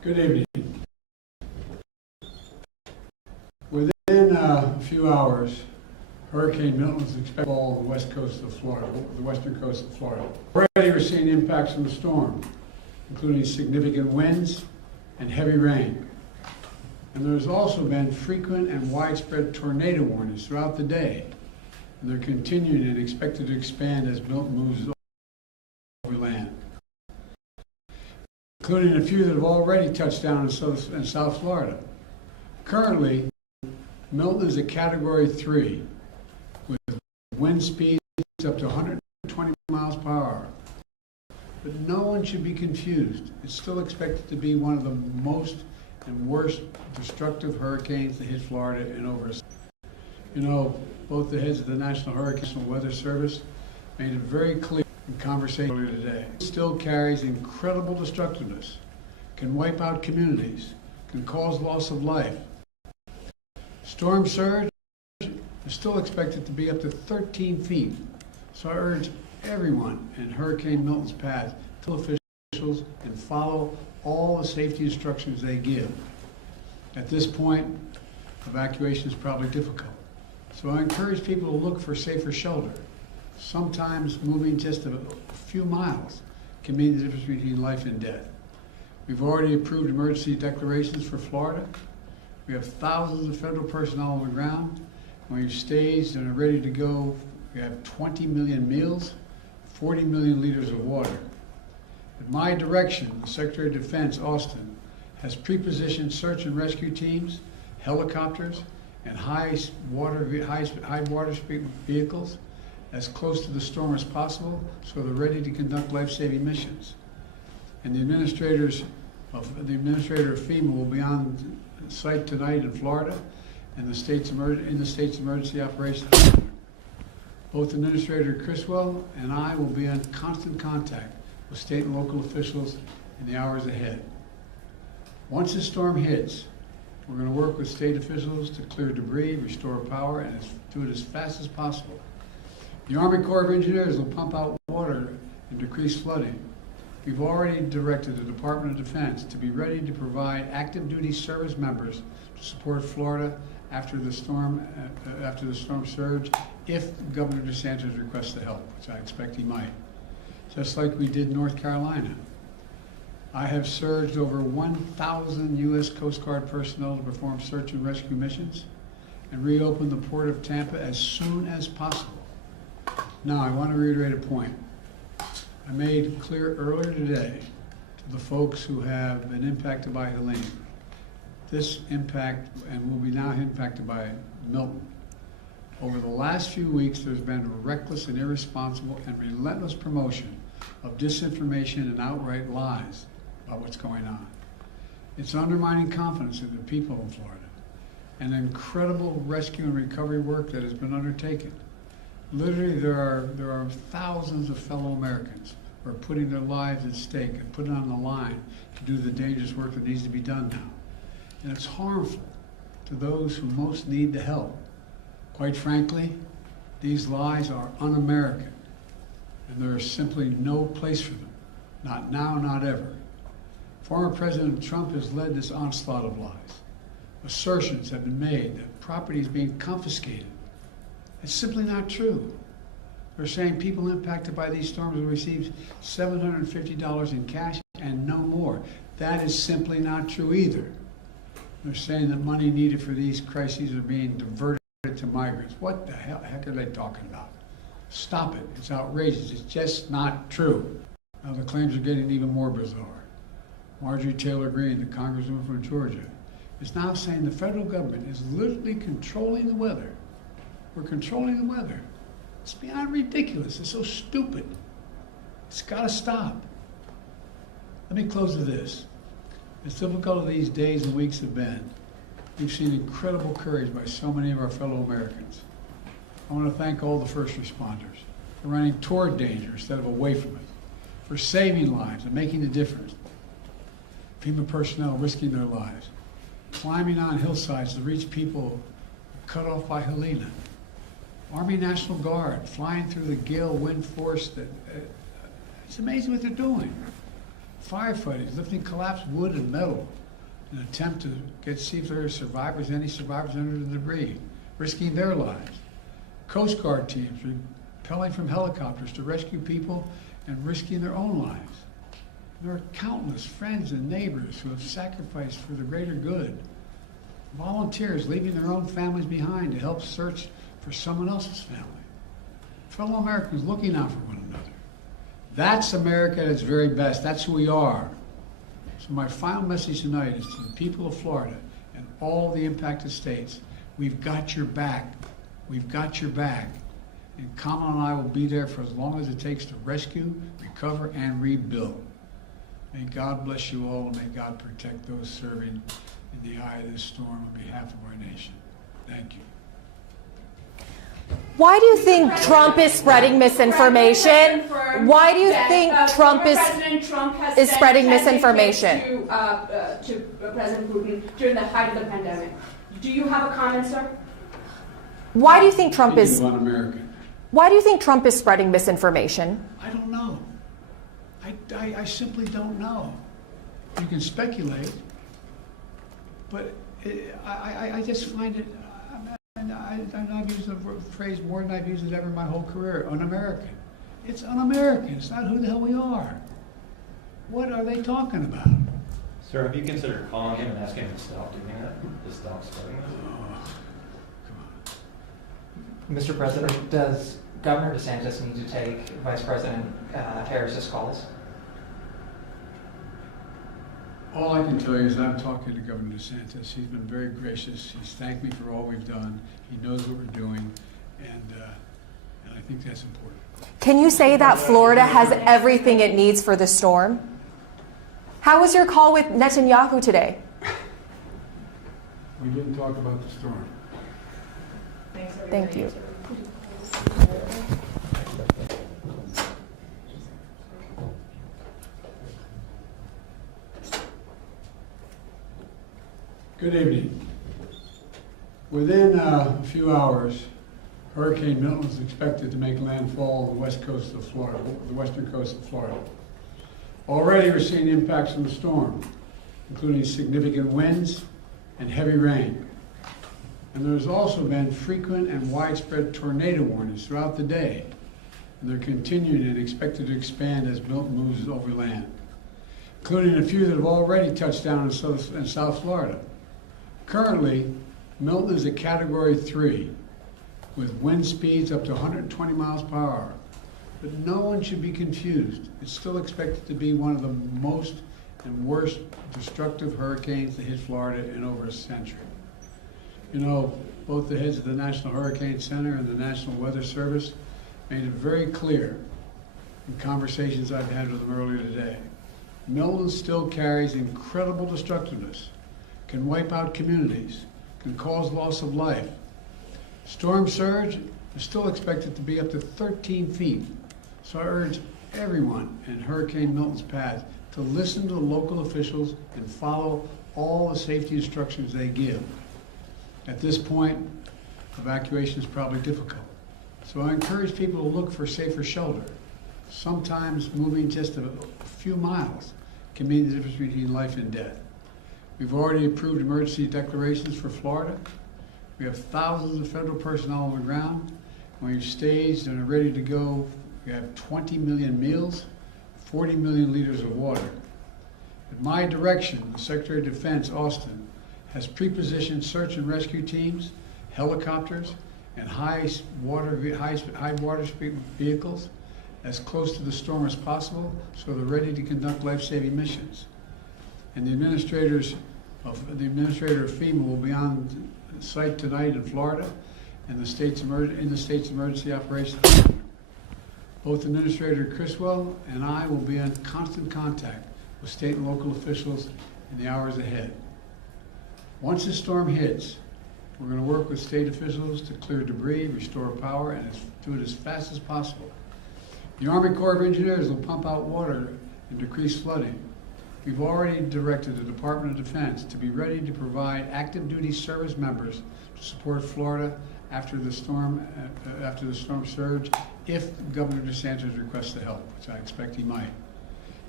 Good evening. Within a few hours, Hurricane Milton is expected to fall on the west coast of Florida, the western coast of Florida. Already we're seeing impacts from the storm, including significant winds and heavy rain. And there's also been frequent and widespread tornado warnings throughout the day. And they're continuing and expected to expand as Milton moves over land, including a few that have already touched down in South Florida. Currently, Milton is a Category 3 with wind speeds up to 120 miles per hour. But no one should be confused. It's still expected to be one of the most and worst destructive hurricanes to hit Florida in over a century. You know, both the heads of the National Hurricane Weather Service made it very clear in conversation earlier today. It still carries incredible destructiveness, can wipe out communities, can cause loss of life. Storm surge is still expected to be up to 13 feet. So I urge everyone in Hurricane Milton's path to officials and follow all the safety instructions they give. At this point, evacuation is probably difficult. So I encourage people to look for safer shelter. Sometimes moving just a few miles can mean the difference between life and death. We've already approved emergency declarations for Florida. We have thousands of federal personnel on the ground, and we've staged and are ready to go. We have 20 million meals, 40 million liters of water. At my direction, the Secretary of Defense, Austin, has search and rescue teams, helicopters, and high water speed vehicles as close to the storm as possible, so they're ready to conduct life-saving missions. And the administrator of FEMA will be on site tonight in Florida, and in the state's emergency operations center. Both Administrator Criswell and I will be in constant contact with state and local officials in the hours ahead. Once the storm hits, we're going to work with state officials to clear debris, restore power, and do it as fast as possible. The Army Corps of Engineers will pump out water and decrease flooding. We've already directed the Department of Defense to be ready to provide active duty service members to support Florida after the storm surge, if Governor DeSantis requests the help, which I expect he might. Just like we did in North Carolina. I have surged over 1,000 U.S. Coast Guard personnel to perform search and rescue missions and reopen the port of Tampa as soon as possible. Now, I want to reiterate a point I made clear earlier today to the folks who have been impacted by Helene. This impact, and will be now impacted by Milton. Over the last few weeks, there's been a reckless and irresponsible and relentless promotion of disinformation and outright lies about what's going on. It's undermining confidence in the people in Florida and incredible rescue and recovery work that has been undertaken. Literally, there are thousands of fellow Americans who are putting their lives at stake and putting on the line to do the dangerous work that needs to be done now. And it's harmful to those who most need the help. Quite frankly, these lies are un-American, and there is simply no place for them. Not now, not ever. Former President Trump has led this onslaught of lies. Assertions have been made that property is being confiscated. It's simply not true. They're saying people impacted by these storms will receive $750 in cash and no more. That is simply not true either. They're saying that money needed for these crises are being diverted to migrants. What the heck are they talking about? Stop it. It's outrageous. It's just not true. Now the claims are getting even more bizarre. Marjorie Taylor Greene, the congresswoman from Georgia, is now saying the federal government is literally controlling the weather. We're controlling the weather. It's beyond ridiculous. It's so stupid. It's got to stop. Let me close with this. As difficult as these days and weeks have been, we've seen incredible courage by so many of our fellow Americans. I want to thank all the first responders for running toward danger instead of away from it, for saving lives and making a difference. FEMA personnel risking their lives, climbing on hillsides to reach people cut off by Helene. Army National Guard flying through the gale wind force. It's amazing what they're doing. Firefighters lifting collapsed wood and metal in an attempt to see if there are survivors, any survivors under the debris, risking their lives. Coast Guard teams rappelling from helicopters to rescue people and risking their own lives. There are countless friends and neighbors who have sacrificed for the greater good. Volunteers leaving their own families behind to help search for someone else's family. Fellow Americans looking out for one another. That's America at its very best. That's who we are. So my final message tonight is to the people of Florida and all the impacted states. We've got your back. We've got your back. And Kamala and I will be there for as long as it takes to rescue, recover, and rebuild. May God bless you all, and may God protect those serving in the eye of this storm on behalf of our nation. Thank you. Why do you think Trump is spreading misinformation? Why do you think Trump is spreading misinformation? To President Putin during the height of the pandemic. Do you have a comment, sir? Why do you think Trump is? Un-American. Why do you think Trump is spreading misinformation? I don't know. I simply don't know. You can speculate, but I just find it. I've used the phrase more than I've used it ever in my whole career. Un-American. It's un-American. It's not who the hell we are. What are they talking about? Sir, have you considered calling him and asking him to stop doing that? To stop spreading this? Come on. Mr. President, does Governor DeSantis need to take Vice President Harris's calls? All I can tell you is I'm talking to Governor DeSantis. He's been very gracious. He's thanked me for all we've done. He knows what we're doing, and I think that's important. Can you say that Florida has everything it needs for the storm? How was your call with Netanyahu today? We didn't talk about the storm. Thank you. Good evening. Within a few hours, Hurricane Milton is expected to make landfall on the west coast of Florida, the western coast of Florida. Already we're seeing impacts from the storm, including significant winds and heavy rain. And there's also been frequent and widespread tornado warnings throughout the day. And they're continuing and expected to expand as Milton moves over land, including a few that have already touched down in South Florida. Currently, Milton is a Category 3 with wind speeds up to 120 miles per hour. But no one should be confused. It's still expected to be one of the most and worst destructive hurricanes to hit Florida in over a century. You know, both the heads of the National Hurricane Center and the National Weather Service made it very clear in conversations I've had with them earlier today. Milton still carries incredible destructiveness, can wipe out communities, can cause loss of life. Storm surge is still expected to be up to 13 feet. So I urge everyone in Hurricane Milton's path to listen to the local officials and follow all the safety instructions they give. At this point, evacuation is probably difficult. So I encourage people to look for safer shelter. Sometimes moving just a few miles can mean the difference between life and death. We've already approved emergency declarations for Florida. We have thousands of federal personnel on the ground. We've staged and are ready to go. We have 20 million meals, 40 million liters of water. At my direction, the Secretary of Defense, Austin, has pre-positioned search and rescue teams, helicopters, and high water speed vehicles as close to the storm as possible, so they're ready to conduct life-saving missions. And the administrator of FEMA will be on site tonight in Florida, and in the state's emergency operations center. Both Administrator Criswell and I will be in constant contact with state and local officials in the hours ahead. Once the storm hits, we're going to work with state officials to clear debris, restore power, and do it as fast as possible. The Army Corps of Engineers will pump out water and decrease flooding. We've already directed the Department of Defense to be ready to provide active duty service members to support Florida after the storm surge, if Governor DeSantis requests the help, which I expect he might.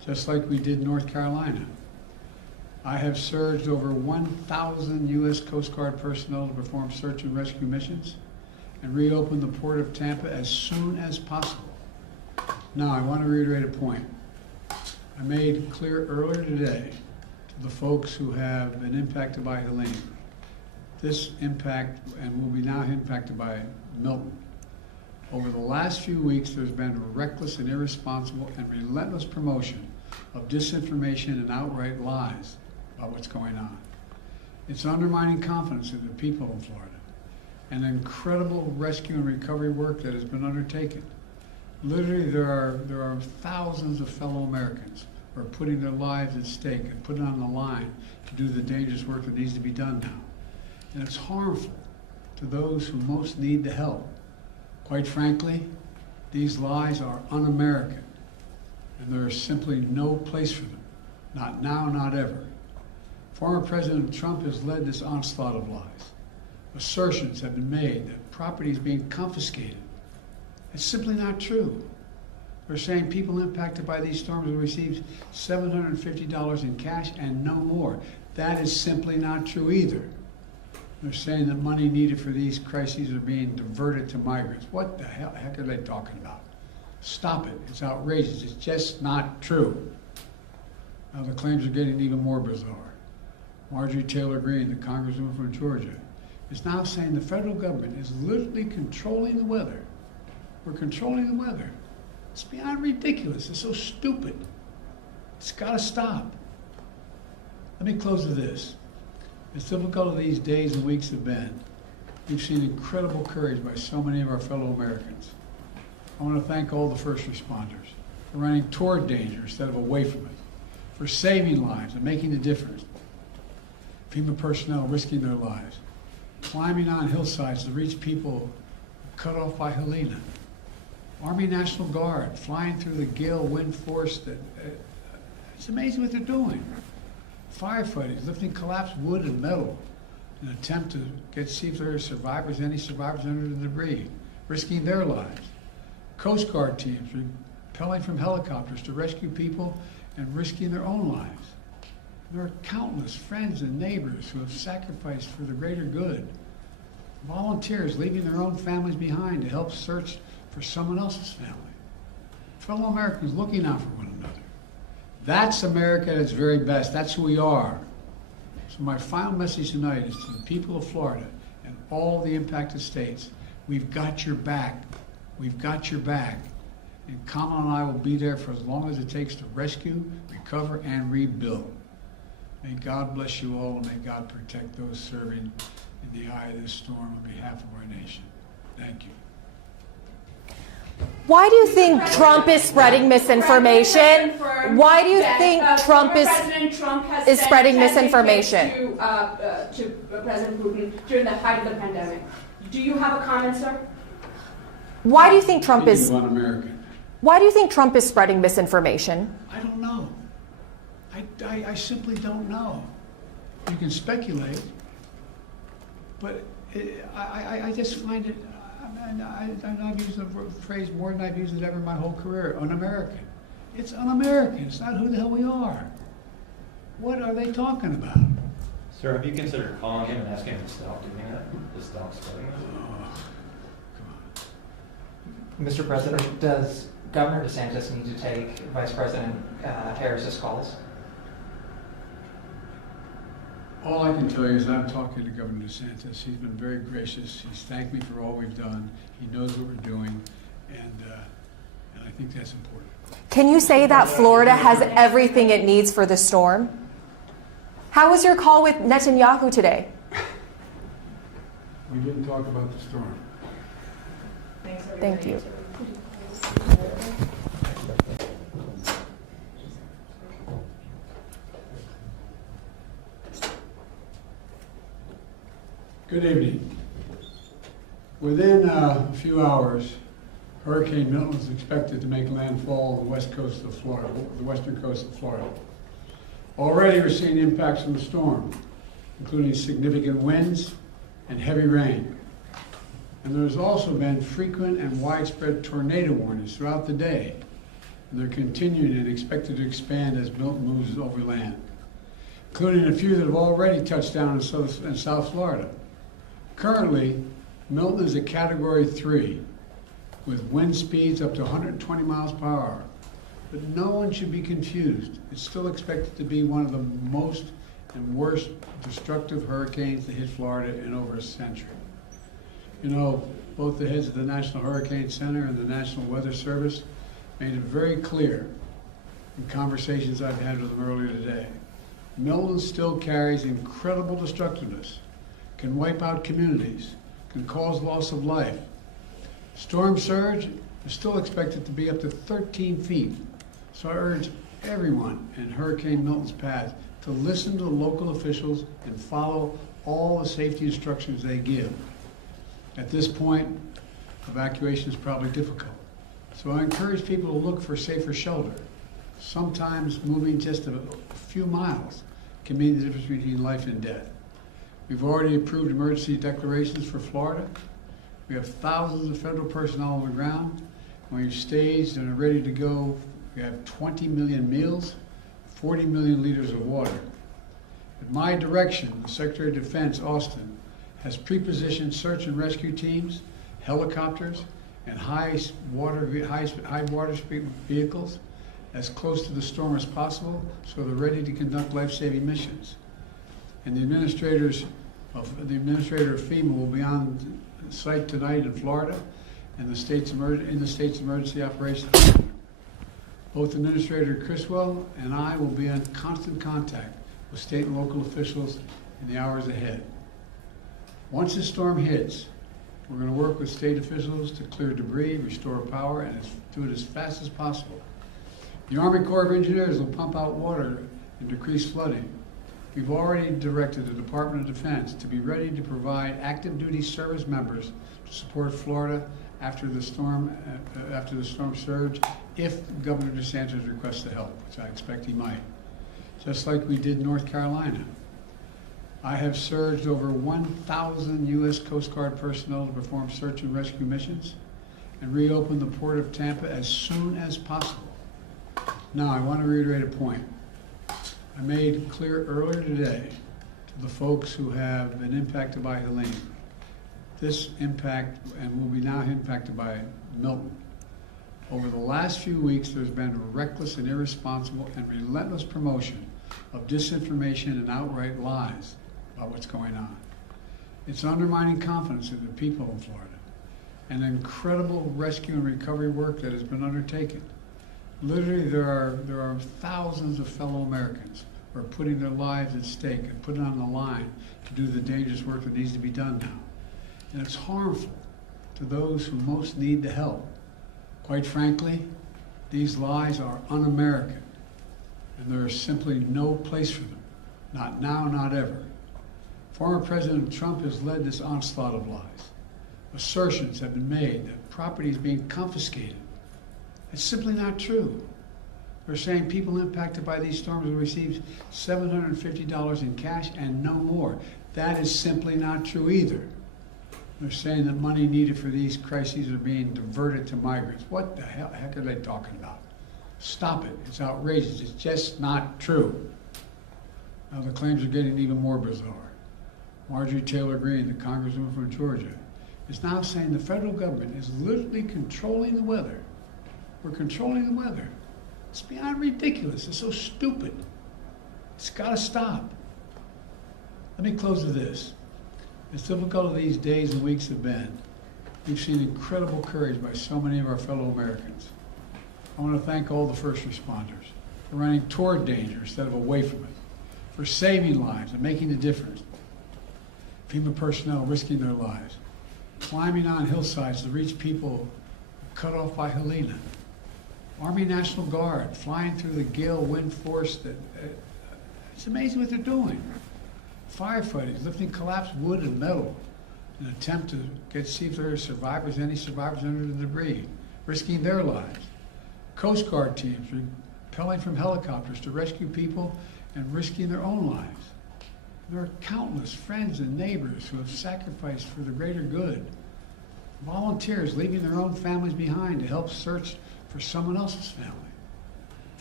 just like we did North Carolina. I have surged over 1,000 U.S. Coast Guard personnel to perform search and rescue missions and reopen the port of Tampa as soon as possible. Now, I want to reiterate a point I made clear earlier today to the folks who have been impacted by Helene. This impact, and will be now impacted by Milton. Over the last few weeks, there's been a reckless and irresponsible and relentless promotion of disinformation and outright lies about what's going on. It's undermining confidence in the people in Florida and incredible rescue and recovery work that has been undertaken. Literally, there are thousands of fellow Americans who are putting their lives at stake and putting on the line to do the dangerous work that needs to be done now. And it's harmful to those who most need the help. Quite frankly, these lies are un-American, and there is simply no place for them. Not now, not ever. Former President Trump has led this onslaught of lies. Assertions have been made that property is being confiscated. It's simply not true. They're saying people impacted by these storms will receive $750 in cash and no more. That is simply not true either. They're saying that money needed for these crises are being diverted to migrants. What the heck are they talking about? Stop it. It's outrageous. It's just not true. Now the claims are getting even more bizarre. Marjorie Taylor Greene, the congresswoman from Georgia, is now saying the federal government is literally controlling the weather. We're controlling the weather. It's beyond ridiculous. It's so stupid. It's got to stop. Let me close with this. As difficult as these days and weeks have been, we've seen incredible courage by so many of our fellow Americans. I want to thank all the first responders for running toward danger instead of away from it, for saving lives and making a difference. FEMA personnel risking their lives, climbing on hillsides to reach people cut off by Helene. Army National Guard flying through the gale wind force it's amazing what they're doing. Firefighters lifting collapsed wood and metal in an attempt to see if there are survivors, any survivors under the debris, risking their lives. Coast Guard teams rappelling from helicopters to rescue people and risking their own lives. There are countless friends and neighbors who have sacrificed for the greater good. Volunteers leaving their own families behind to help search for someone else's family. Fellow Americans looking out for one another. That's America at its very best. That's who we are. So my final message tonight is to the people of Florida and all the impacted states. We've got your back. We've got your back. And Kamala and I will be there for as long as it takes to rescue, recover, and rebuild. May God bless you all, and may God protect those serving in the eye of this storm on behalf of our nation. Thank you. Why do you think Trump is spreading misinformation? Why do you think Trump is spreading misinformation? To President Putin during the height of the pandemic. Do you have a comment, sir? Why do you think Trump is? Un-American. Why do you think Trump is spreading misinformation? I don't know. I simply don't know. You can speculate, but I just find it. I've used the phrase more than I've used it ever in my whole career. Un-American. It's un-American. It's not who the hell we are. What are they talking about? Sir, have you considered calling him and asking him to stop doing that? To stop spreading this? Come on. Mr. President, does Governor DeSantis need to take Vice President Harris's calls? All I can tell you is I'm talking to Governor DeSantis. He's been very gracious. He's thanked me for all we've done. He knows what we're doing, and I think that's important. Can you say that Florida has everything it needs for the storm? How was your call with Netanyahu today? We didn't talk about the storm. Thank you. Good evening. Within a few hours, Hurricane Milton is expected to make landfall on the west coast of Florida, the western coast of Florida. Already we're seeing impacts from the storm, including significant winds and heavy rain. And there's also been frequent and widespread tornado warnings throughout the day. and they're continuing and expected to expand as Milton moves over land, including a few that have already touched down in South Florida. Currently, Milton is a Category 3 with wind speeds up to 120 miles per hour. But no one should be confused. It's still expected to be one of the most and worst destructive hurricanes to hit Florida in over a century. You know, both the heads of the National Hurricane Center and the National Weather Service made it very clear in conversations I've had with them earlier today. Milton still carries incredible destructiveness, can wipe out communities, can cause loss of life. Storm surge is still expected to be up to 13 feet. So I urge everyone in Hurricane Milton's path to listen to the local officials and follow all the safety instructions they give. At this point, evacuation is probably difficult. So I encourage people to look for safer shelter. Sometimes moving just a few miles can mean the difference between life and death. We've already approved emergency declarations for Florida. We have thousands of federal personnel on the ground, and we've staged and are ready to go. We have 20 million meals, 40 million liters of water. At my direction, the Secretary of Defense, Austin, has pre-positioned search and rescue teams, helicopters, and high water speed vehicles as close to the storm as possible, so they're ready to conduct life-saving missions. And the administrator of FEMA will be on site tonight in Florida, and the state's emergency operations center. Both Administrator Criswell and I will be in constant contact with state and local officials in the hours ahead. Once the storm hits, we're going to work with state officials to clear debris, restore power, and do it as fast as possible. The Army Corps of Engineers will pump out water and decrease flooding. We've already directed the Department of Defense to be ready to provide active duty service members to support Florida after the storm surge, if Governor DeSantis requests the help, which I expect he might. Just like we did in North Carolina. I have surged over 1,000 U.S. Coast Guard personnel to perform search and rescue missions and reopen the port of Tampa as soon as possible. Now, I want to reiterate a point I made clear earlier today to the folks who have been impacted by Helene. This impact, and will be now impacted by Milton. Over the last few weeks, there's been a reckless and irresponsible and relentless promotion of disinformation and outright lies about what's going on. It's undermining confidence in the people in Florida and incredible rescue and recovery work that has been undertaken. Literally, there are thousands of fellow Americans who are putting their lives at stake and putting on the line to do the dangerous work that needs to be done now. And it's harmful to those who most need the help. Quite frankly, these lies are un-American, and there is simply no place for them. Not now, not ever. Former President Trump has led this onslaught of lies. Assertions have been made that property is being confiscated. It's simply not true. They're saying people impacted by these storms will receive $750 in cash and no more. That is simply not true either. They're saying that money needed for these crises are being diverted to migrants. What the heck are they talking about? Stop it. It's outrageous. It's just not true. Now the claims are getting even more bizarre. Marjorie Taylor Greene, the congresswoman from Georgia, is now saying the federal government is literally controlling the weather. We're controlling the weather. It's beyond ridiculous. It's so stupid. It's got to stop. Let me close with this. As difficult as these days and weeks have been, we've seen incredible courage by so many of our fellow Americans. I want to thank all the first responders for running toward danger instead of away from it, for saving lives and making a difference. FEMA personnel risking their lives, climbing on hillsides to reach people cut off by Helene. Army National Guard flying through the gale wind force it's amazing what they're doing. Firefighters lifting collapsed wood and metal in an attempt to see if there are any survivors under the debris, risking their lives. Coast Guard teams rappelling from helicopters to rescue people and risking their own lives. There are countless friends and neighbors who have sacrificed for the greater good. Volunteers leaving their own families behind to help search for someone else's family.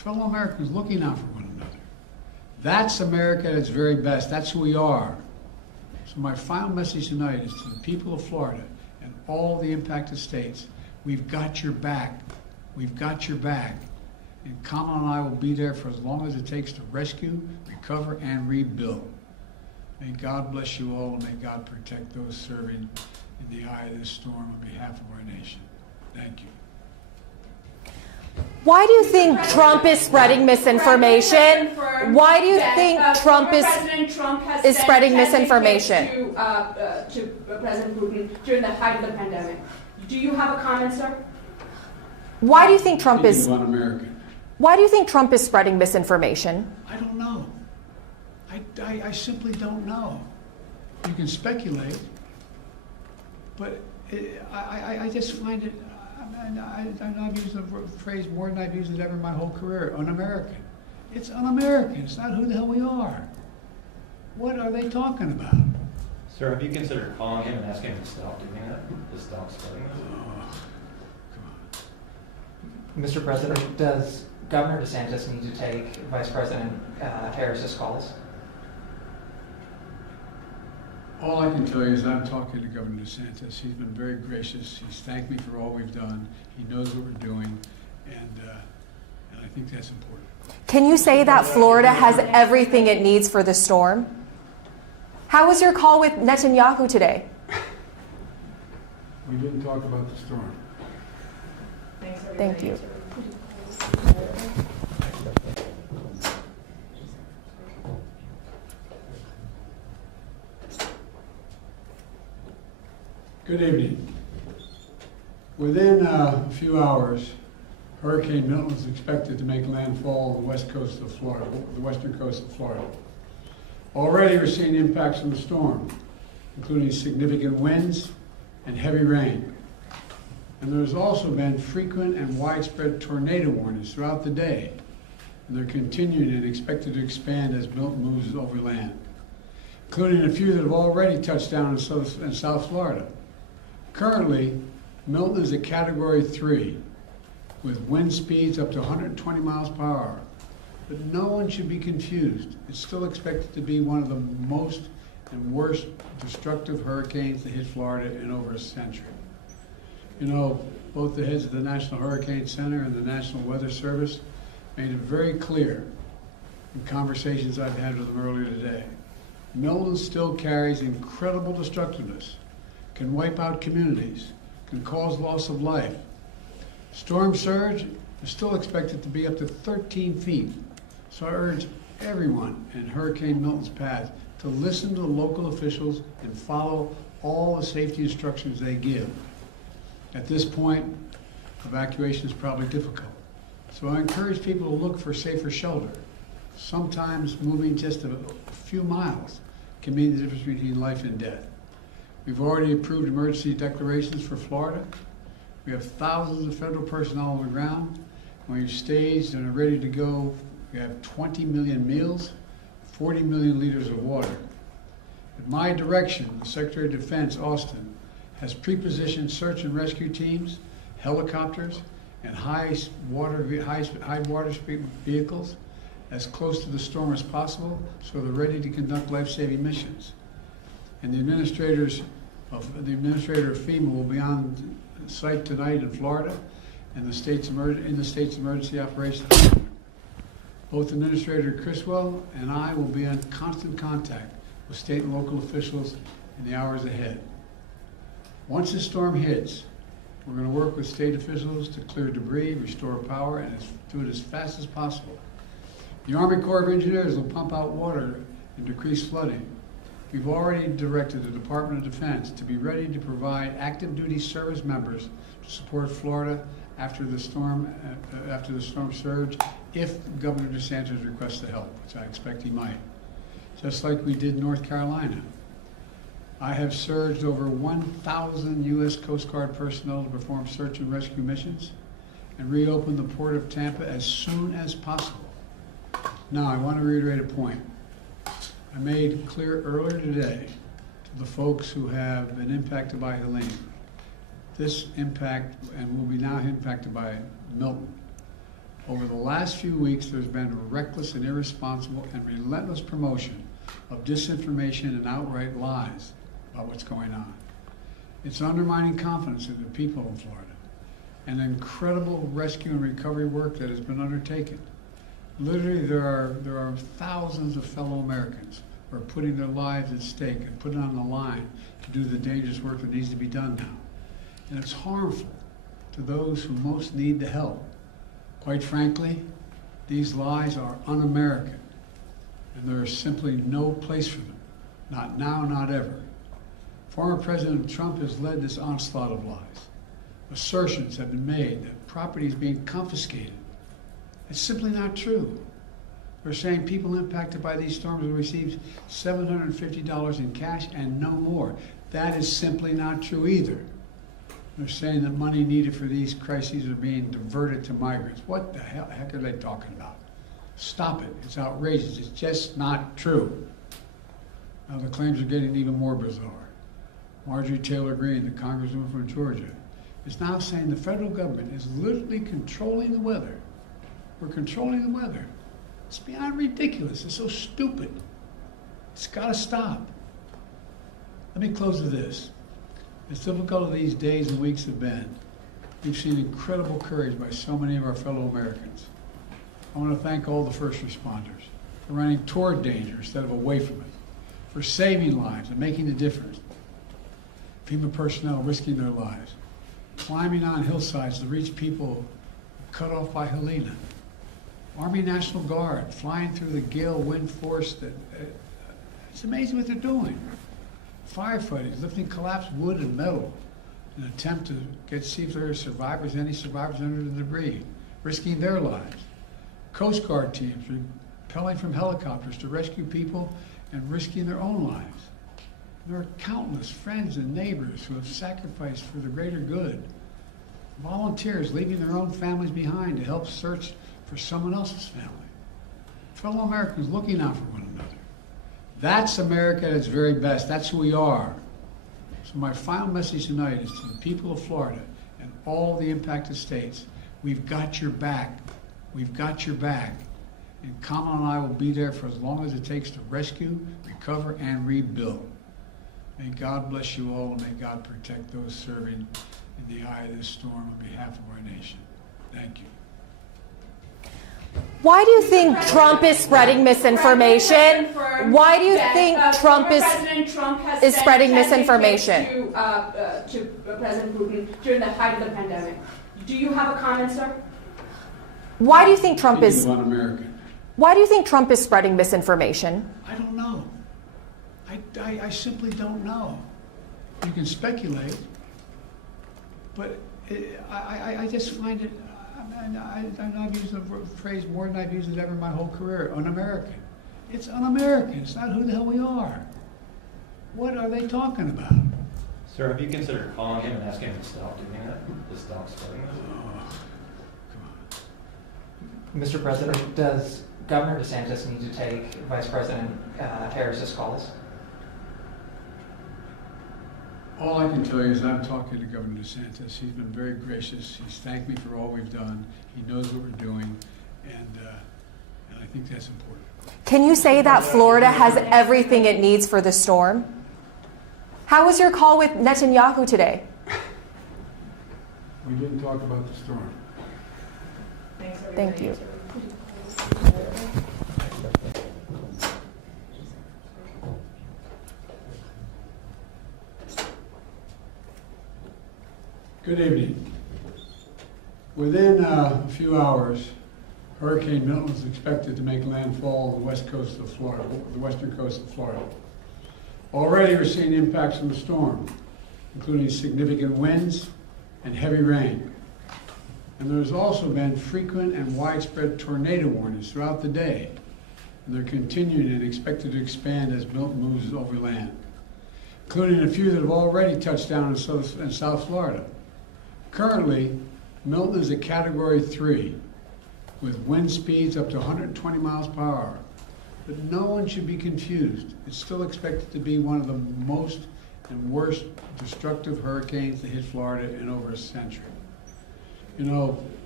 fellow Americans looking out for one another. That's America at its very best. That's who we are. So my final message tonight is to the people of Florida and all the impacted states, we've got your back. We've got your back. And Kamala and I will be there for as long as it takes to rescue, recover, and rebuild. May God bless you all, and may God protect those serving in the eye of this storm on behalf of our nation. Thank you. Why do you think Trump is spreading misinformation? Why do you think Trump is spreading misinformation? To President Putin during the height of the pandemic. Do you have a comment, sir? Why do you think Trump is? Speaking of un-American. Why do you think Trump is spreading misinformation? I don't know. I simply don't know. You can speculate, but I just find it. I've used the phrase more than I've used it ever in my whole career. Un-American. It's un-American. It's not who the hell we are. What are they talking about? Sir, have you considered calling him and asking him to stop doing that? To stop spreading this? Oh, come on. Mr. President, does Governor DeSantis need to take Vice President Harris's calls? All I can tell you is I'm talking to Governor DeSantis. He's been very gracious. He's thanked me for all we've done. He knows what we're doing, and I think that's important. Can you say that Florida has everything it needs for the storm? How was your call with Netanyahu today? We didn't talk about the storm. Thank you. Good evening. Within a few hours, Hurricane Milton is expected to make landfall on the west coast of Florida, the western coast of Florida. Already we're seeing impacts from the storm, including significant winds and heavy rain. And there's also been frequent and widespread tornado warnings throughout the day, and they're continuing and expected to expand as Milton moves over land, including a few that have already touched down in South Florida. Currently, Milton is a Category 3 with wind speeds up to 120 miles per hour. But no one should be confused. It's still expected to be one of the most and worst destructive hurricanes to hit Florida in over a century. You know, both the heads of the National Hurricane Center and the National Weather Service made it very clear in conversations I've had with them earlier today. Milton still carries incredible destructiveness, can wipe out communities, can cause loss of life. Storm surge is still expected to be up to 13 feet. So I urge everyone in Hurricane Milton's path to listen to the local officials and follow all the safety instructions they give. At this point, evacuation is probably difficult. So I encourage people to look for safer shelter. Sometimes moving just a few miles can mean the difference between life and death. We've already approved emergency declarations for Florida. We have thousands of federal personnel on the ground, and we've staged and are ready to go. We have 20 million meals, 40 million liters of water. At my direction, the Secretary of Defense, Austin, has pre-positioned search and rescue teams, helicopters, and high water speed vehicles as close to the storm as possible, so they're ready to conduct life-saving missions. And the administrator of FEMA will be on site tonight in Florida, and in the state's emergency operations center. Both Administrator Criswell and I will be in constant contact with state and local officials in the hours ahead. Once the storm hits, we're going to work with state officials to clear debris, restore power, and do it as fast as possible. The Army Corps of Engineers will pump out water and decrease flooding. We've already directed the Department of Defense to be ready to provide active duty service members to support Florida after the storm surge, if Governor DeSantis requests the help, which I expect he might. Just like we did in North Carolina. I have surged over 1,000 U.S. Coast Guard personnel to perform search and rescue missions and reopen the Port of Tampa as soon as possible. Now, I want to reiterate a point I made clear earlier today to the folks who have been impacted by Helene. This impact, and will be now impacted by Milton. Over the last few weeks, there's been a reckless and irresponsible and relentless promotion of disinformation and outright lies about what's going on. It's undermining confidence in the people of Florida and incredible rescue and recovery work that has been undertaken. Literally, there are thousands of fellow Americans who are putting their lives at stake and putting on the line to do the dangerous work that needs to be done now. And it's harmful to those who most need the help. Quite frankly, these lies are un-American, and there is simply no place for them. Not now, not ever. Former President Trump has led this onslaught of lies. Assertions have been made that property is being confiscated. It's simply not true. They're saying people impacted by these storms will receive $750 in cash and no more. That is simply not true either. They're saying that money needed for these crises are being diverted to migrants. What the heck are they talking about? Stop it. It's outrageous. It's just not true. Now the claims are getting even more bizarre. Marjorie Taylor Greene, the congresswoman from Georgia, is now saying the federal government is literally controlling the weather. We're controlling the weather. It's beyond ridiculous. It's so stupid. It's got to stop. Let me close with this. As difficult as these days and weeks have been, we've seen incredible courage by so many of our fellow Americans. I want to thank all the first responders for running toward danger instead of away from it, for saving lives and making a difference. FEMA personnel risking their lives, climbing on hillsides to reach people cut off by Helena. Army National Guard flying through the gale wind force it's amazing what they're doing. Firefighters lifting collapsed wood and metal in an attempt to see if there are survivors, any survivors under the debris, risking their lives. Coast Guard teams rappelling from helicopters to rescue people and risking their own lives. There are countless friends and neighbors who have sacrificed for the greater good. Volunteers leaving their own families behind to help search for someone else's family. Fellow Americans looking out for one another. That's America at its very best. That's who we are. So my final message tonight is to the people of Florida and all the impacted states. We've got your back. We've got your back. And Kamala and I will be there for as long as it takes to rescue, recover, and rebuild. May God bless you all, and may God protect those serving in the eye of this storm on behalf of our nation. Thank you. Why do you think Trump is spreading misinformation? Why do you think Trump is spreading misinformation? To President Putin during the height of the pandemic. Do you have a comment, sir? Why do you think Trump is? Un-American. Why do you think Trump is spreading misinformation? I don't know. I simply don't know. You can speculate, but I just find it. I've used the phrase more than I've used it ever in my whole career. Un-American. It's un-American. It's not who the hell we are. What are they talking about? Sir, have you considered calling him and asking him to stop doing that? To stop spreading this? Oh, come on. Mr. President, does Governor DeSantis need to take Vice President Harris's calls? All I can tell you is I'm talking to Governor DeSantis. He's been very gracious. He's thanked me for all we've done. He knows what we're doing, and I think that's important. Can you say that Florida has everything it needs for the storm? How was your call with Netanyahu today? We didn't talk about the storm. Thank you. Good evening. Within a few hours, Hurricane Milton is expected to make landfall on the west coast of Florida, the western coast of Florida. Already we're seeing impacts from the storm, including significant winds and heavy rain. And there's also been frequent and widespread tornado warnings throughout the day. And they're continuing and expected to expand as Milton moves over land, including a few that have already touched down in South Florida. Currently, Milton is a Category 3 with wind speeds up to 120 miles per hour. But no one should be confused. It's still expected to be one of the most and worst destructive hurricanes to hit Florida in over a century. You know,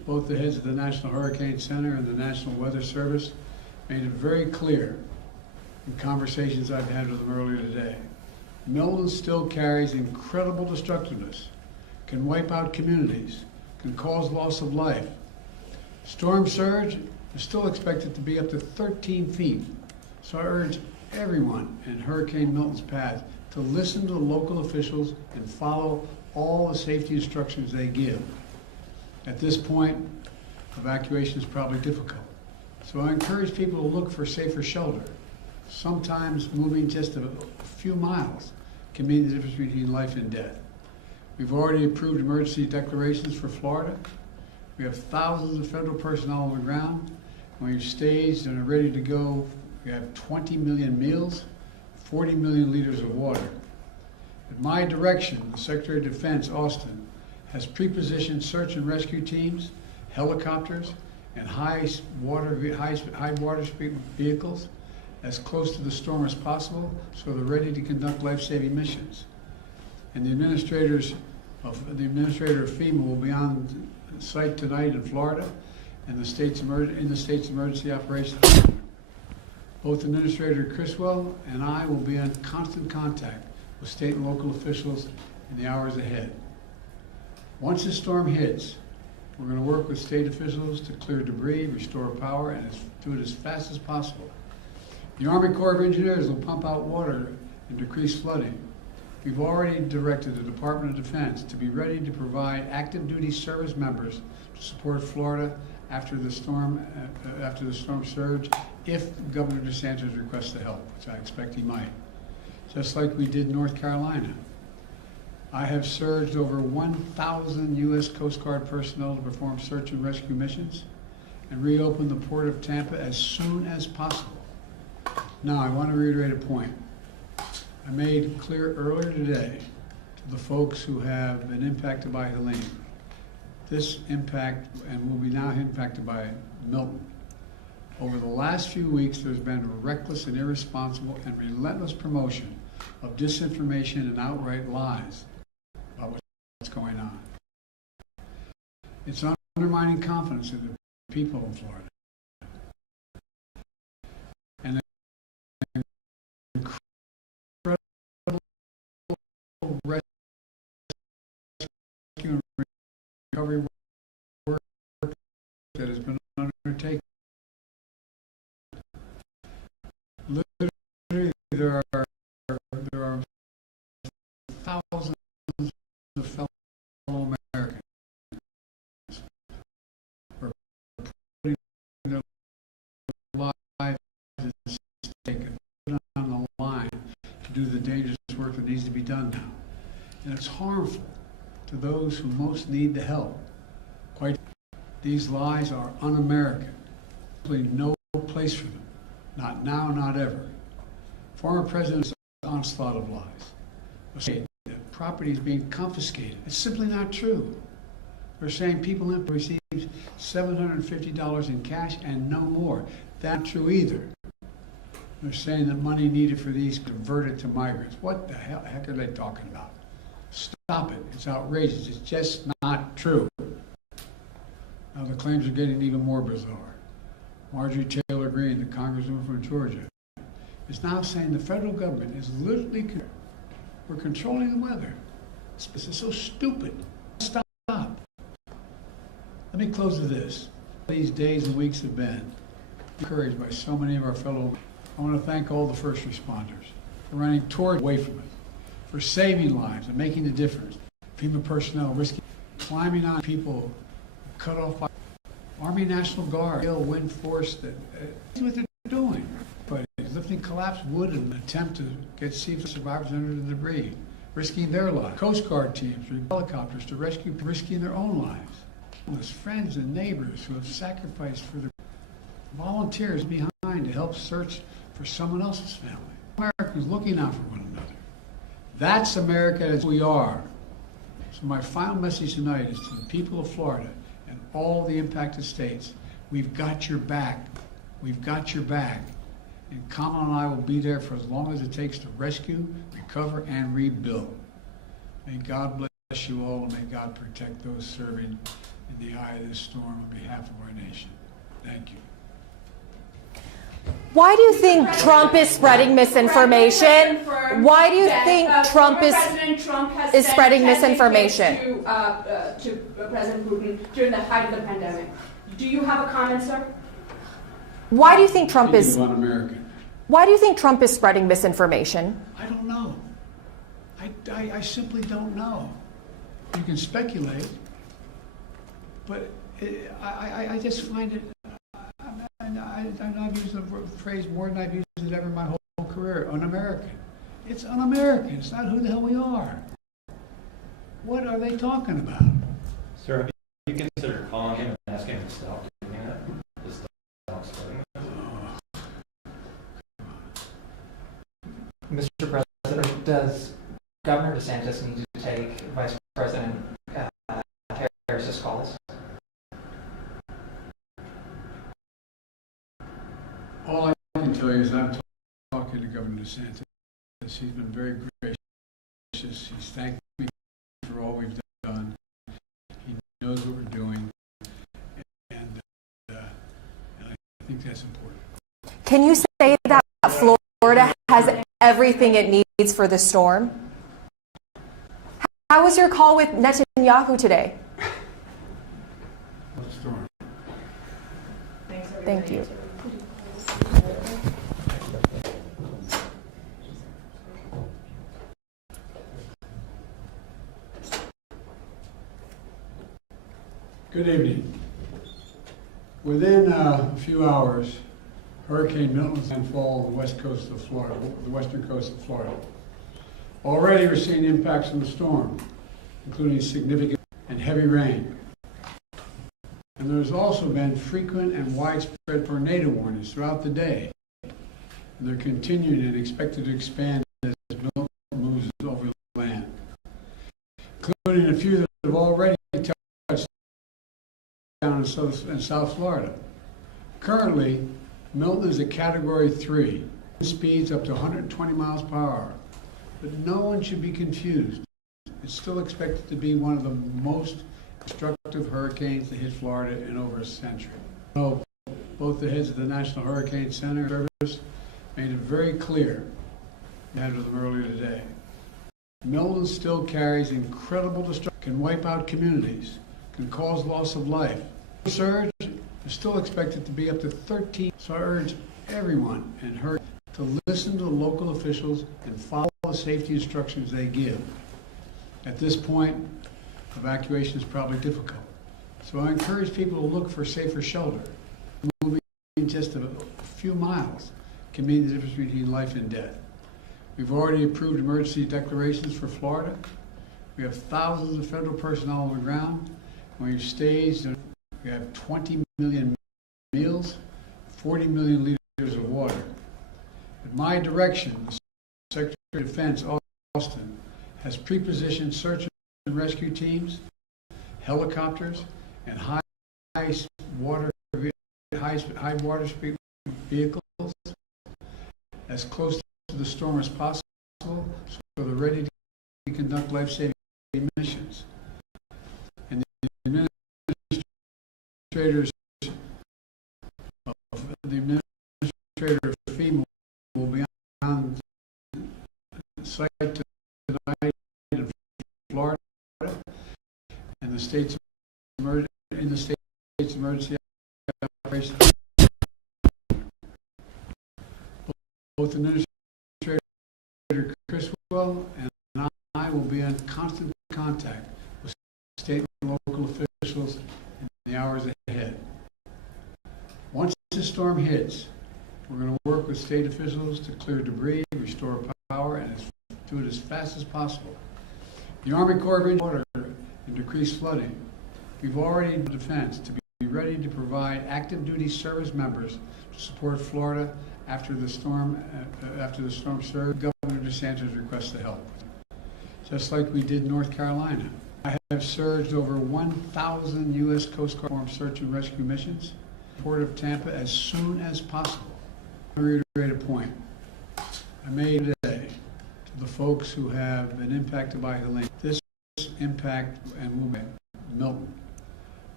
both the heads of the National Hurricane Center and the National Weather Service made it very clear in conversations I've had with them earlier today. Milton still carries incredible destructiveness, can wipe out communities, can cause loss of life. Storm surge is still expected to be up to 13 feet. So I urge everyone in Hurricane Milton's path to listen to the local officials and follow all the safety instructions they give. At this point, evacuation is probably difficult. So I encourage people to look for safer shelter. Sometimes moving just a few miles can mean the difference between life and death. We've already approved emergency declarations for Florida. We have thousands of federal personnel on the ground. And we've staged and are ready to go. We have 20 million meals, 40 million liters of water. At my direction, the Secretary of Defense, Austin, has pre-positioned search and rescue teams, helicopters, and high water speed vehicles as close to the storm as possible, so they're ready to conduct life-saving missions. And the administrator of FEMA will be on site tonight in Florida, and the state's emergency operations center. Both Administrator Criswell and I will be in constant contact with state and local officials in the hours ahead. Once the storm hits, we're going to work with state officials to clear debris, restore power, and do it as fast as possible. The Army Corps of Engineers will pump out water and decrease flooding. We've already directed the Department of Defense to be ready to provide active duty service members to support Florida after the storm surge, if Governor DeSantis requests the help, which I expect he might. Just like we did in North Carolina. I have surged over 1,000 U.S. Coast Guard personnel to perform search and rescue missions and reopen the Port of Tampa as soon as possible. Now, I want to reiterate a point I made clear earlier today to the folks who have been impacted by Helene. This impact, and will be now impacted by Milton. Over the last few weeks, there's been a reckless and irresponsible and relentless promotion of disinformation and outright lies about what's going on. It's undermining confidence in the people of Florida. And the incredible rescue and recovery work that has been undertaken. Literally, there are thousands of fellow Americans who are putting their lives at stake and put on the line to do the dangerous work that needs to be done now. And it's harmful to those who most need the help. These lies are un-American. There's no place for them. Not now, not ever. Former president's onslaught of lies. That property is being confiscated. It's simply not true. They're saying people have received $750 in cash and no more. That's not true either. They're saying that money needed for these converted to migrants. What the heck are they talking about? Stop it. It's outrageous. It's just not true. Now the claims are getting even more bizarre. Marjorie Taylor Greene, the congresswoman from Georgia, is now saying the federal government is literally we're controlling the weather. This is so stupid. Stop. Let me close with this. These days and weeks have been encouraged by so many of our fellow. I want to thank all the first responders for running away from it, for saving lives and making a difference. FEMA personnel risking climbing on people cut off by Army National Guard, wind force that's what they're doing. But lifting collapsed wood in an attempt to get survivors under the debris, risking their lives. Coast Guard teams, helicopters to rescue, risking their own lives. There's friends and neighbors who have sacrificed for their volunteers behind to help search for someone else's family. Americans looking out for one another. That's America as we are. So my final message tonight is to the people of Florida and all the impacted states. We've got your back. We've got your back. And Kamala and I will be there for as long as it takes to rescue, recover, and rebuild. May God bless you all, and may God protect those serving in the eye of this storm on behalf of our nation. Thank you. Why do you think Trump is spreading misinformation? Why do you think Trump is spreading misinformation? To President Putin during the height of the pandemic. Do you have a comment, sir? Why do you think Trump is? Speaking of un-American. Why do you think Trump is spreading misinformation? I don't know. I simply don't know. You can speculate, but I just find it. I've used the phrase more than I've used it ever in my whole career. Un-American. It's un-American. It's not who the hell we are. What are they talking about? Sir, have you considered calling him and asking him to stop doing that? To stop spreading that? Mr. President, does Governor DeSantis need to take Vice President Harris's calls? All I can tell you is I'm talking to Governor DeSantis. He's been very gracious. He's thanked me for all we've done. He knows what we're doing, and I think that's important. Can you say that Florida has everything it needs for the storm? How was your call with Netanyahu today? What storm? Thank you. Good evening. Within a few hours, Hurricane Milton's landfall on the west coast of Florida, the western coast of Florida. Already we're seeing impacts from the storm, including significant and heavy rain. And there's also been frequent and widespread tornado warnings throughout the day. And they're continuing and expected to expand as Milton moves over the land, including a few that have already touched down in South Florida. Currently, Milton is a Category 3, speeds up to 120 miles per hour. But no one should be confused. It's still expected to be one of the most destructive hurricanes to hit Florida in over a century. So, both the heads of the National Hurricane Center Service made it very clear, I had with them earlier today, Milton still carries incredible destruction, can wipe out communities, can cause loss of life. The surge is still expected to be up to 13. So I urge everyone in Hurricane to listen to local officials and follow the safety instructions they give. At this point, evacuation is probably difficult. So I encourage people to look for safer shelter. Moving just a few miles can mean the difference between life and death. We've already approved emergency declarations for Florida. We have thousands of federal personnel on the ground. We've staged, we have 20 million meals, 40 million liters of water. At my direction, the Secretary of Defense, Austin, has pre-positioned search and rescue teams, helicopters, and high water speed vehicles as close to the storm as possible, so they're ready to conduct life-saving missions. And the administrators of FEMA will be on site tonight in Florida and the state's emergency operations. Both Administrator Criswell and I will be in constant contact with state and local officials in the hours ahead. Once the storm hits, we're going to work with state officials to clear debris, restore power, and do it as fast as possible. The Army Corps of Engineers and decrease flooding. We've already done defense to be ready to provide active duty service members to support Florida after the storm surge. Governor DeSantis requests the help. Just like we did North Carolina. I have surged over 1,000 U.S. Coast Guard search and rescue missions in the Port of Tampa as soon as possible. I reiterate a point I made today to the folks who have been impacted by Helene. This impact and will be Milton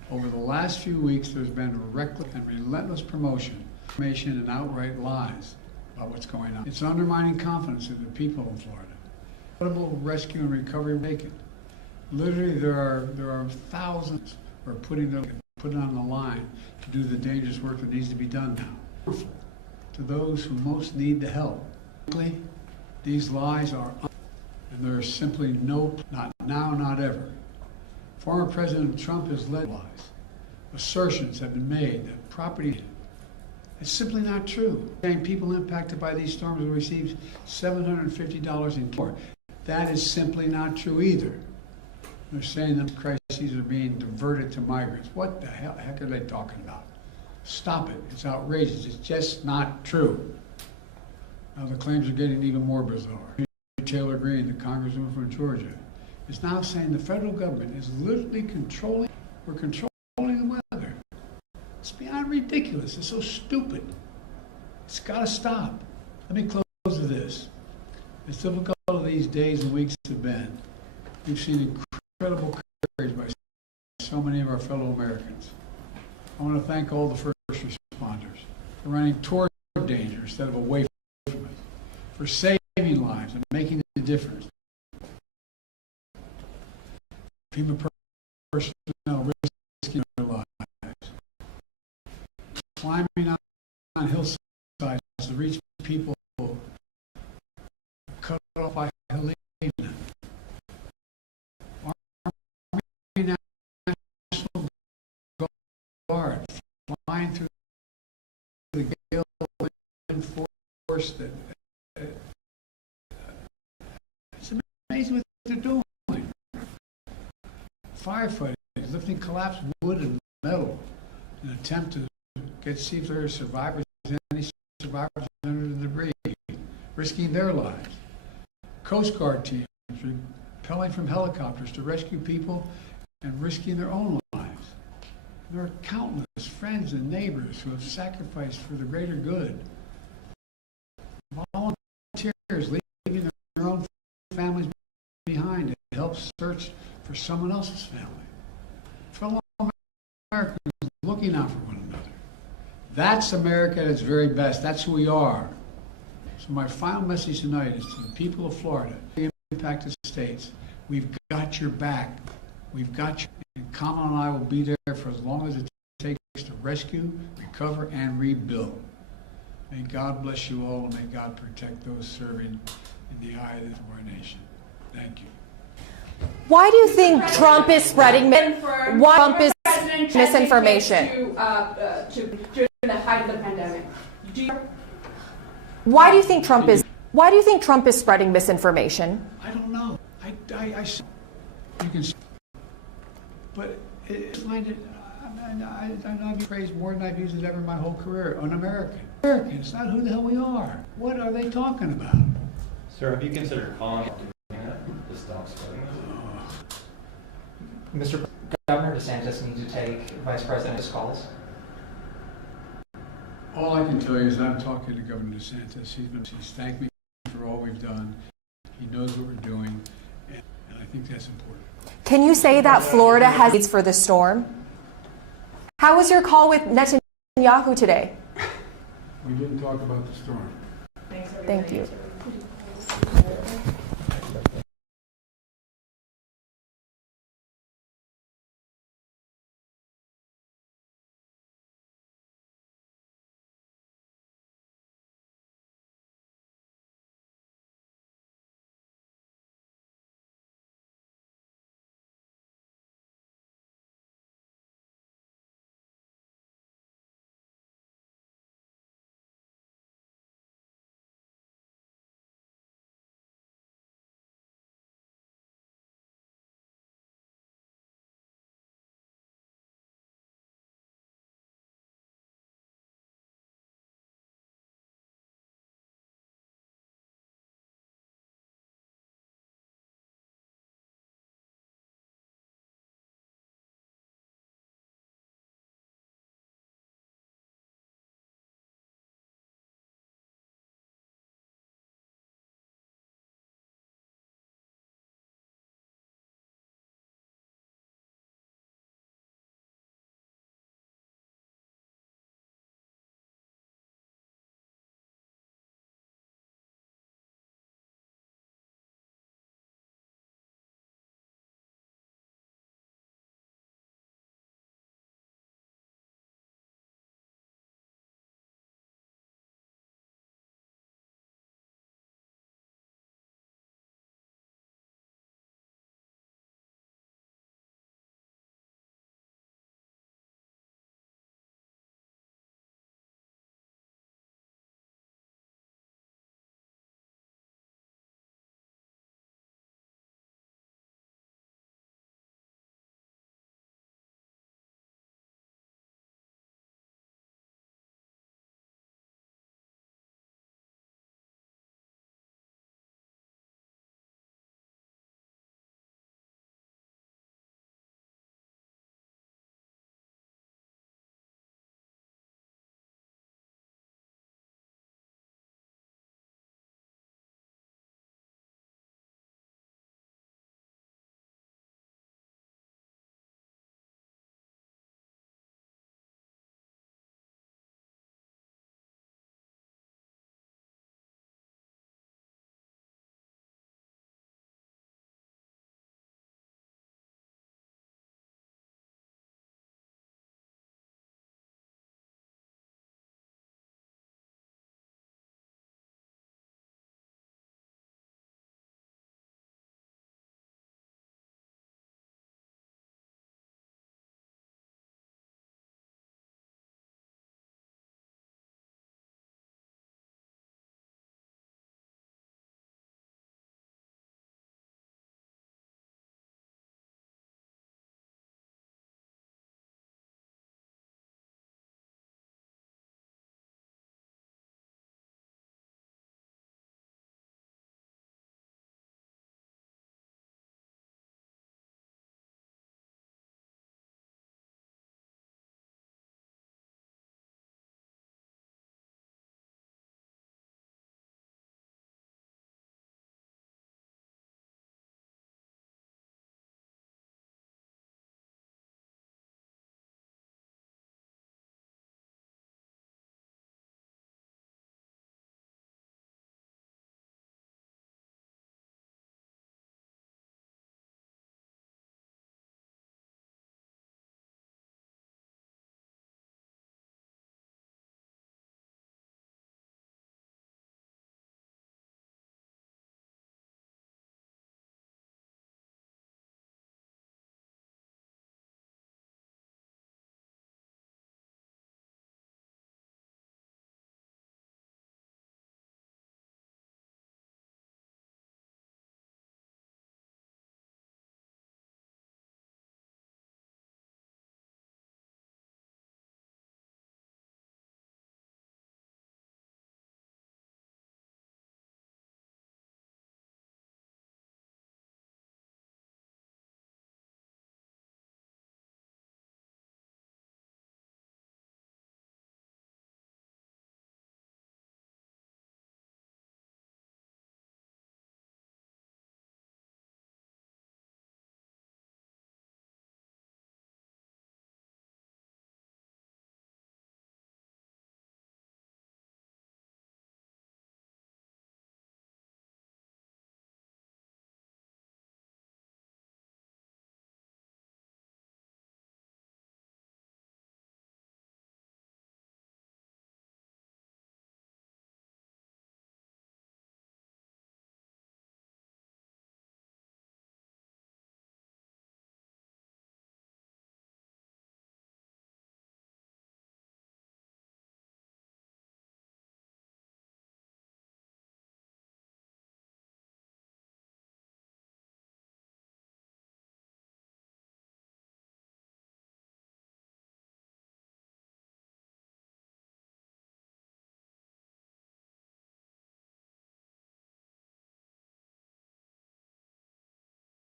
Over the last few weeks, there's been a reckless and relentless promotion, information, and outright lies about what's going on. It's undermining confidence in the people of Florida. Incredible rescue and recovery vacant. Literally, there are thousands who are putting it on the line to do the dangerous work that needs to be done now. To those who most need the help. Frankly, these lies are and there is simply no, not now, not ever. Former President Trump has led lies. Assertions have been made that property. It's simply not true. Saying people impacted by these storms will receive $750 in care. That is simply not true either. They're saying that crises are being diverted to migrants. What the heck are they talking about? Stop it. It's outrageous. It's just not true. Now the claims are getting even more bizarre. Taylor Greene, the congresswoman from Georgia, is now saying the federal government is literally controlling the weather. It's beyond ridiculous. It's so stupid. It's got to stop. Let me close with this. As difficult as these days and weeks have been, we've seen incredible courage by so many of our fellow Americans. I want to thank all the first responders for running toward danger instead of away from it, for saving lives and making a difference. FEMA personnel risking their lives, climbing on hillsides to reach people cut off by Helene. Army National Guard flying through the gale wind force that. It's amazing what they're doing. Firefighters lifting collapsed wood and metal in an attempt to see if there are survivors, any survivors under the debris, risking their lives. Coast Guard teams rappelling from helicopters to rescue people and risking their own lives. There are countless friends and neighbors who have sacrificed for the greater good. Volunteers leaving their own families behind to help search for someone else's family. Fellow Americans looking out for one another. That's America at its very best. That's who we are. So my final message tonight is to the people of Florida, the impacted states. We've got your back. We've got you. And Kamala and I will be there for as long as it takes to rescue, recover, and rebuild. May God bless you all, and may God protect those serving in the eye of our nation. Thank you. Why do you think Trump is spreading misinformation? During the height of the pandemic. Why do you think Trump is spreading misinformation? I don't know. You can, but I've praised more than I've used it ever in my whole career. Un-American. It's not who the hell we are. What are they talking about? Sir, have you considered calling to stop spreading this? Mr. Governor DeSantis needs to take Vice President's calls. All I can tell you is I'm talking to Governor DeSantis. He's thanked me for all we've done. He knows what we're doing, and I think that's important. Can you say that Florida has needs for the storm? How was your call with Netanyahu today? We didn't talk about the storm. Thank you.